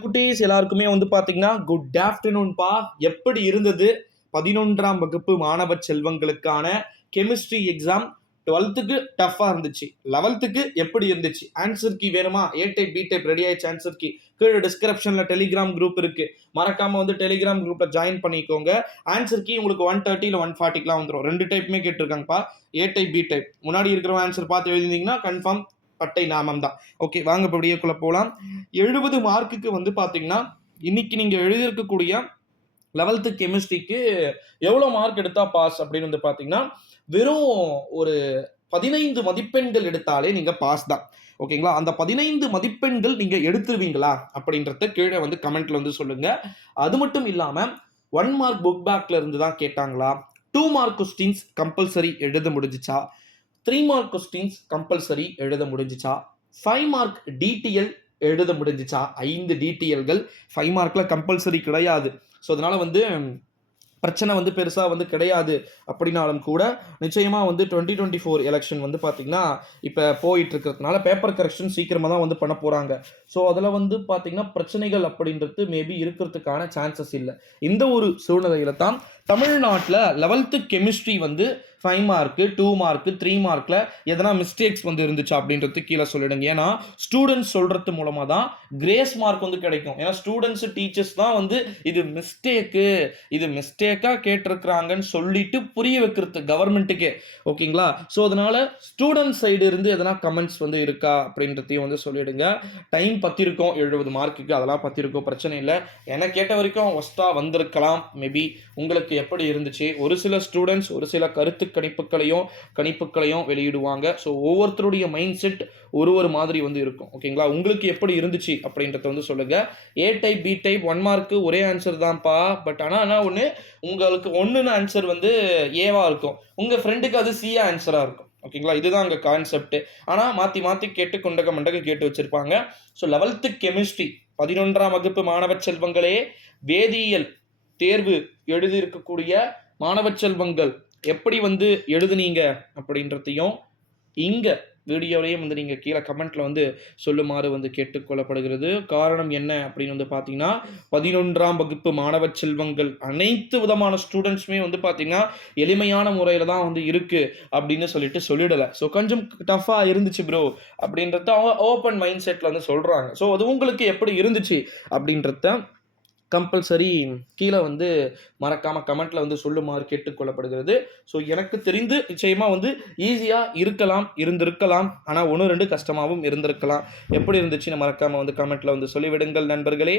குட்டீஸ் எல்லாருக்குமே வந்து பாத்தீங்கன்னா குட் ஆஃப்டர்நூன்பா. எப்படி இருந்தது 11ஆம் வகுப்பு மாணவ செல்வங்களுக்கான கெமிஸ்ட்ரி எக்ஸாம்? 12க்கு டஃபா இருந்துச்சு, 11க்கு எப்படி இருந்துச்சு? ஆன்சர் கீ வேணுமா? ஏ டைப் பி டைப் ரெடி ஆயிடுச்சு. ஆன்சர் கீ கீழே டிஸ்கிரிப்ஷன்ல டெலிகிராம் குரூப் இருக்கு, மறக்காம வந்து டெலிகிராம் குரூப்ல ஜாயின் பண்ணிக்கோங்க. ஆன்சர் கீ உங்களுக்கு 130 இல்ல 140க்குலாம் வந்துடும். ரெண்டு டைப்புமே கேட்டிருக்காங்கப்பா, ஏ டைப் பி டைப். முன்னாடி இருக்கிற ஆன்சர் பார்த்து எழுதிருந்தீங்கன்னா கன்ஃபார்ம் பட்டை நாமம் தான். ஓகே, வாங்க இப்போ வீடியோக்குள்ள போகலாம். 70 மார்க்குக்கு வந்து பார்த்தீங்கன்னா இன்னைக்கு நீங்க எழுதியிருக்கக்கூடிய 11th கெமிஸ்ட்ரிக்கு எவ்வளோ மார்க் எடுத்தா பாஸ் அப்படின்னு வந்து பார்த்தீங்கன்னா வெறும் ஒரு 15 மதிப்பெண்கள் எடுத்தாலே நீங்க பாஸ் தான். ஓகேங்களா? அந்த 15 மதிப்பெண்கள் நீங்க எடுத்துருவீங்களா அப்படின்றத கீழே வந்து கமெண்ட்ல வந்து சொல்லுங்க. அது மட்டும் இல்லாம 1 மார்க் புக் பேக்ல இருந்து தான் கேட்டாங்களா? 2 மார்க் கொஸ்டின்ஸ் கம்பல்சரி எழுத முடிஞ்சிச்சா? 3 மார்க் கொஸ்டின்ஸ் கம்பல்சரி எழுத முடிஞ்சிச்சா? 5 மார்க் டிடிஎல் எழுத முடிஞ்சிச்சா? 5 டிடிஎல்கள் 5 மார்க்ல கம்பல்சரி கிடையாது. ஸோ அதனால வந்து பிரச்சனை வந்து பெருசாக வந்து கிடையாது. அப்படின்னாலும் கூட நிச்சயமாக வந்து 2024 எலெக்ஷன் வந்து பார்த்தீங்கன்னா இப்போ போயிட்டு இருக்கிறதுனால பேப்பர் கரெக்ஷன் சீக்கிரமாக தான் வந்து பண்ண போகிறாங்க. ஸோ அதில் வந்து பார்த்தீங்கன்னா பிரச்சனைகள் அப்படின்றது மேபி இருக்கிறதுக்கான சான்சஸ் இல்லை. இந்த ஒரு சூழ்நிலையில தான் தமிழ்நாட்டில் 11th கெமிஸ்ட்ரி வந்து 5 மார்க்கு 2 மார்க்கு 3 மார்க்கில் எதனா மிஸ்டேக்ஸ் வந்து இருந்துச்சா அப்படின்றது கீழே சொல்லிடுங்க. ஏன்னா ஸ்டூடெண்ட்ஸ் சொல்கிறது மூலமாக தான் கிரேஸ் மார்க் வந்து கிடைக்கும். ஏன்னா ஸ்டூடெண்ட்ஸ் டீச்சர்ஸ் தான் வந்து இது மிஸ்டேக்காக கேட்டிருக்கிறாங்கன்னு சொல்லிட்டு புரிய வைக்கிறது கவர்மெண்ட்டுக்கே. ஓகேங்களா? ஸோ அதனால ஸ்டூடெண்ட் சைடு இருந்து எதனா கமெண்ட்ஸ் வந்து இருக்கா அப்படின்றதையும் வந்து சொல்லிடுங்க. டைம் பற்றிருக்கோம் 70 மார்க்குக்கு, அதெல்லாம் பற்றிருக்கோம், பிரச்சனை இல்லை. எனக்கு கேட்ட வரைக்கும் ஒஸ்ட்டாக வந்திருக்கலாம். மேபி உங்களுக்கு எப்படி இருந்துச்சு? ஒரு சில ஸ்டூடெண்ட்ஸ் ஒரு சில கருத்து கணிப்புகளையும் வெளியிடுவாங்க. ஸோ ஒவ்வொருத்தருடைய மைண்ட் செட் ஒரு மாதிரி வந்து இருக்கும். ஓகேங்களா? உங்களுக்கு எப்படி இருந்துச்சு அப்படின்றத வந்து சொல்லுங்க. ஏ டைப் பி டைப் 1 மார்க்கு ஒரே ஆன்சர் தான்ப்பா. பட் ஆனால் ஒன்று, உங்களுக்கு ஒன்றுன்னு ஆன்சர் வந்து ஏவா இருக்கும், உங்கள் ஃப்ரெண்டுக்கு அது சியா ஆன்சராக இருக்கும். ஓகேங்களா? இதுதான் அங்கே கான்செப்ட். ஆனால் மாற்றி கேட்டு கொண்டக மண்டக கேட்டு வச்சிருப்பாங்க. ஸோ 11th கெமிஸ்ட்ரி 11ஆம் வகுப்பு மாணவ செல்வங்களே, வேதியியல் தேர்வு எழுதியிருக்கக்கூடிய மாணவ செல்வங்கள் எப்படி வந்து எழுதுனீங்க அப்படின்றதையும் இங்க வீடியோலையும் வந்து நீங்கள் கீழே கமெண்ட்ல வந்து சொல்லுமாறு வந்து கேட்டுக்கொள்ளப்படுகிறது. காரணம் என்ன அப்படின்னு வந்து பார்த்தீங்கன்னா 11ஆம் வகுப்பு மாணவ செல்வங்கள் அனைத்து விதமான ஸ்டூடெண்ட்ஸுமே வந்து பார்த்தீங்கன்னா எளிமையான முறையில் தான் வந்து இருக்கு அப்படின்னு சொல்லிடலை. ஸோ கொஞ்சம் டஃப்பாக இருந்துச்சு ப்ரோ அப்படின்றத அவங்க ஓப்பன் மைண்ட் செட்டில் வந்து சொல்கிறாங்க. ஸோ அது உங்களுக்கு எப்படி இருந்துச்சு அப்படின்றத கம்பல்சரி கீழே வந்து மறக்காமல் கமெண்ட்டில் வந்து சொல்லுமாறு கேட்டுக்கொள்ளப்படுகிறது. ஸோ எனக்கு தெரிந்து நிச்சயமாக வந்து ஈஸியாக இருந்திருக்கலாம். ஆனால் 1-2 கஷ்டமாகவும் இருந்திருக்கலாம். எப்படி இருந்துச்சுன்னு மறக்காமல் வந்து கமெண்ட்டில் வந்து சொல்லிவிடுங்கள் நண்பர்களே.